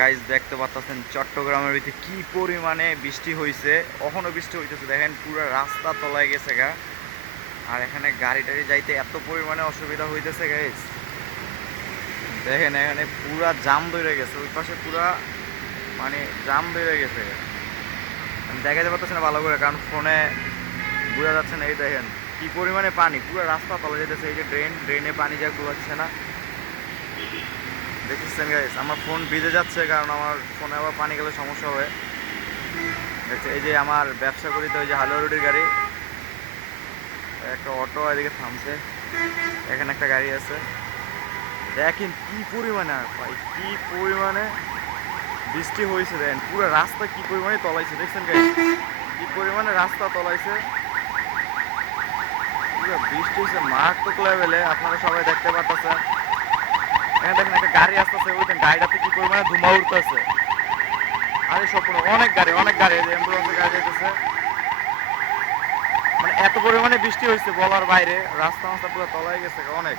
Guys দেখতে পাচ্ছেন চট্টগ্রামের ভিতরে কি পরিমাণে বৃষ্টি হয়েছে, এখনো বৃষ্টি হইতেছে। দেখেন পুরো রাস্তা তলায় গেছে গা। আর এখানে গাড়ি টাড়ি যাইতে এত পরিমাণে অসুবিধা হইতেছে গাইজ। দেখেন এখানে পুরা জাম ধরে গেছে, ওই পাশে পুরা মানে জাম ধরে গেছে। আমি দেখাতে পারতেছি না ভালো করে, কারণ ফোনে বোঝা যাচ্ছে না। এই দেখেন কি পরিমাণে পানি, পুরো রাস্তা তলা যেতেছে। এই যে ড্রেনে পানি যা ঘুরাচ্ছে না, দেখতেছেন গাইস। আমার ফোন ভিজে যাচ্ছে, কারণ আমার ফোনে আবার পানি গেলে সমস্যা হবে। দেখছে এই যে আমার ব্যবসা করি, তো ওই যে হালুয়া রুটির গাড়ি, একটা অটো এদিকে থামছে, এখানে একটা গাড়ি আছে। দেখেন কি পরিমাণে, আর ভাই কি পরিমাণে বৃষ্টি হয়েছে। দেখেন পুরো রাস্তা কি পরিমাণে তলাইছে, দেখছেন গাইস কি পরিমাণে রাস্তা তলাইছে। পুরো বৃষ্টি হয়েছে মারাত্মক লেভেলে, আপনারা সবাই দেখতে পাচ্ছেন। এখানে দেখেন একটা গাড়ি আসতেছে, ওই গাড়িটাতে কি পরিমাণে ধুমা উঠতেছে। আরে সম্পূর্ণ অনেক গাড়ি অ্যাম্বুলেন্সের গাড়ি যেতেছে। মানে এত পরিমাণে বৃষ্টি হয়েছে বলার বাইরে, রাস্তা মাস্তা পুরো তলায় গেছে অনেক।